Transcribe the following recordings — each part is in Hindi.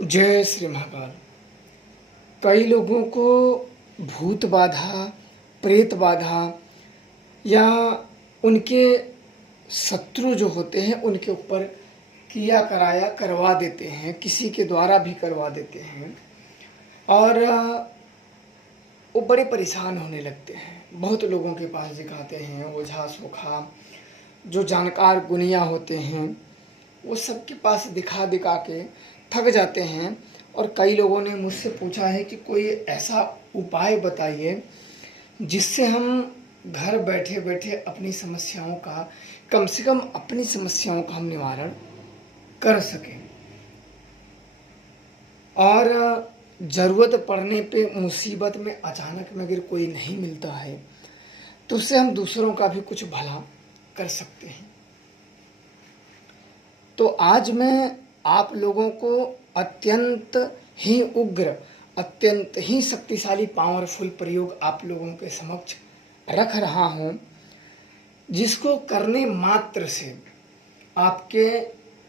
जय श्री महाकाल। कई लोगों को भूत बाधा, प्रेत बाधा या उनके शत्रु जो होते हैं उनके ऊपर किया कराया करवा देते हैं, किसी के द्वारा भी करवा देते हैं और वो बड़े परेशान होने लगते हैं। बहुत लोगों के पास दिखाते हैं, ओझा सोखा जो जानकार गुनिया होते हैं वो सबके पास दिखा दिखा के थक जाते हैं। और कई लोगों ने मुझसे पूछा है कि कोई ऐसा उपाय बताइए जिससे हम घर बैठे बैठे अपनी समस्याओं का, कम से कम अपनी समस्याओं का हम निवारण कर सकें और ज़रूरत पड़ने पे मुसीबत में अचानक में अगर कोई नहीं मिलता है तो उससे हम दूसरों का भी कुछ भला कर सकते हैं। तो आज मैं आप लोगों को अत्यंत ही उग्र, अत्यंत ही शक्तिशाली पावरफुल प्रयोग आप लोगों के समक्ष रख रहा हूं, जिसको करने मात्र से आपके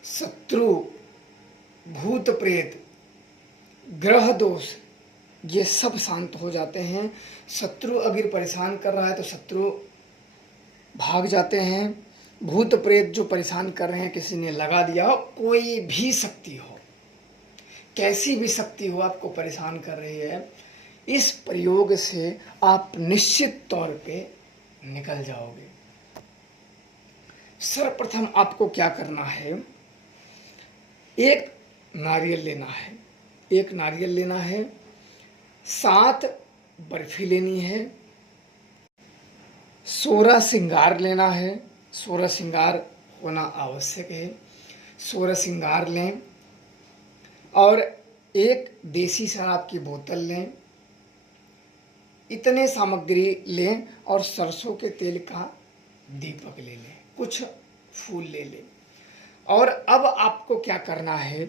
शत्रु, भूत प्रेत, ग्रह दोष ये सब शांत हो जाते हैं। शत्रु अगर परेशान कर रहा है तो शत्रु भाग जाते हैं। भूत प्रेत जो परेशान कर रहे हैं, किसी ने लगा दिया हो, कोई भी शक्ति हो, कैसी भी शक्ति हो आपको परेशान कर रही है, इस प्रयोग से आप निश्चित तौर पे निकल जाओगे। सर्वप्रथम आपको क्या करना है, एक नारियल लेना है, 7 बर्फी लेनी है, 16 श्रृंगार लेना है। 16 श्रृंगार होना आवश्यक है। 16 श्रृंगार लें और एक देसी शराब की बोतल लें। इतने सामग्री लें और सरसों के तेल का दीपक ले लें, कुछ फूल ले लें। और अब आपको क्या करना है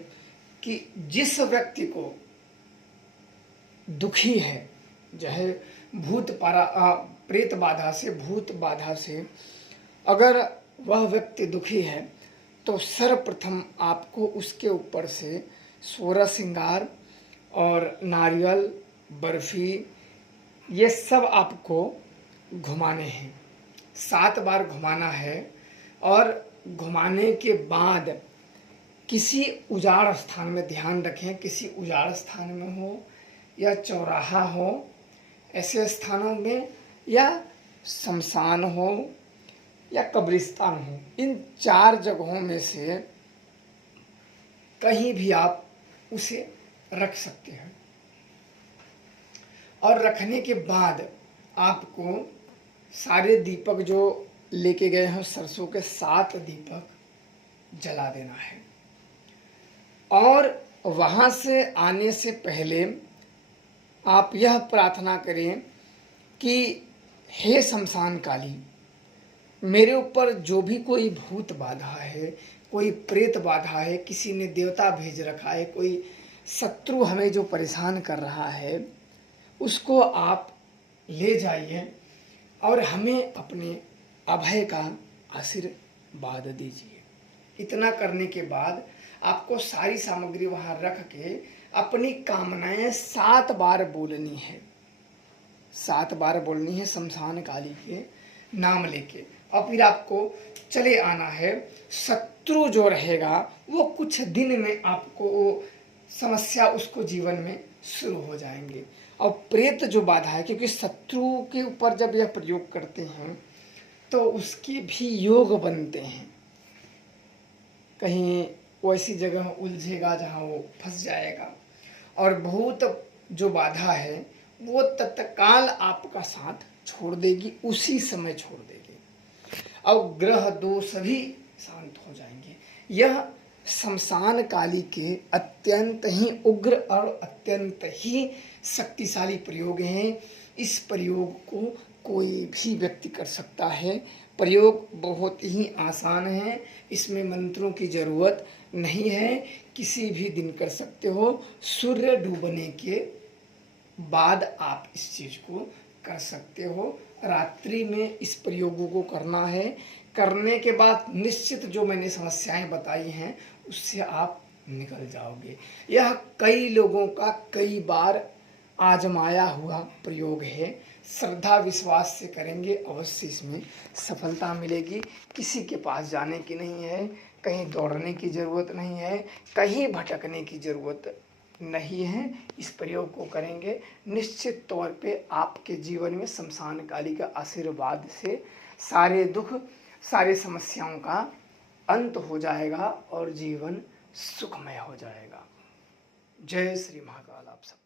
कि जिस व्यक्ति को दुखी है, चाहे प्रेत बाधा से, भूत बाधा से अगर वह व्यक्ति दुखी है तो सर्वप्रथम आपको उसके ऊपर से 16 श्रृंगार और नारियल, बर्फी ये सब आपको घुमाने हैं। 7 बार घुमाना है और घुमाने के बाद किसी उजाड़ स्थान में, ध्यान रखें किसी उजाड़ स्थान में हो या चौराहा हो, ऐसे स्थानों में, या शमशान हो या कब्रिस्तान हो, इन 4 जगहों में से कहीं भी आप उसे रख सकते हैं। और रखने के बाद आपको सारे दीपक जो लेके गए हैं, सरसों के 7 दीपक जला देना है। और वहां से आने से पहले आप यह प्रार्थना करें कि हे शमशान काली, मेरे ऊपर जो भी कोई भूत बाधा है, कोई प्रेत बाधा है, किसी ने देवता भेज रखा है, कोई शत्रु हमें जो परेशान कर रहा है, उसको आप ले जाइए और हमें अपने अभय का आशीर्वाद दीजिए। इतना करने के बाद आपको सारी सामग्री वहां रख के अपनी कामनाएं 7 बार बोलनी है। 7 बार बोलनी है शमशान काली के नाम लेके, और फिर आपको चले आना है। शत्रु जो रहेगा वो कुछ दिन में आपको वो समस्या उसको जीवन में शुरू हो जाएंगे। और प्रेत जो बाधा है, क्योंकि शत्रु के ऊपर जब यह प्रयोग करते हैं तो उसके भी योग बनते हैं। कहीं वो ऐसी जगह उलझेगा जहाँ वो फंस जाएगा, और भूत जो बाधा है वो तत्काल आपका साथ छोड़ देगी, उसी समय छोड़ देगी, और ग्रह दोष भी शांत हो जाएंगे। यह शमशान काली के अत्यंत ही उग्र और अत्यंत ही शक्तिशाली प्रयोग हैं। इस प्रयोग को कोई भी व्यक्ति कर सकता है। प्रयोग बहुत ही आसान है, इसमें मंत्रों की ज़रूरत नहीं है, किसी भी दिन कर सकते हो। सूर्य डूबने के बाद आप इस चीज़ को कर सकते हो। रात्रि में इस प्रयोगों को करना है। करने के बाद निश्चित जो मैंने समस्याएं बताई हैं उससे आप निकल जाओगे। यह कई लोगों का कई बार आजमाया हुआ प्रयोग है। श्रद्धा विश्वास से करेंगे अवश्य इसमें सफलता मिलेगी। किसी के पास जाने की नहीं है, कहीं दौड़ने की ज़रूरत नहीं है, कहीं भटकने की ज़रूरत नहीं है। इस प्रयोग को करेंगे निश्चित तौर पे आपके जीवन में शमशान काली का आशीर्वाद से सारे दुख सारी समस्याओं का अंत हो जाएगा और जीवन सुखमय हो जाएगा। जय श्री महाकाल। आप सब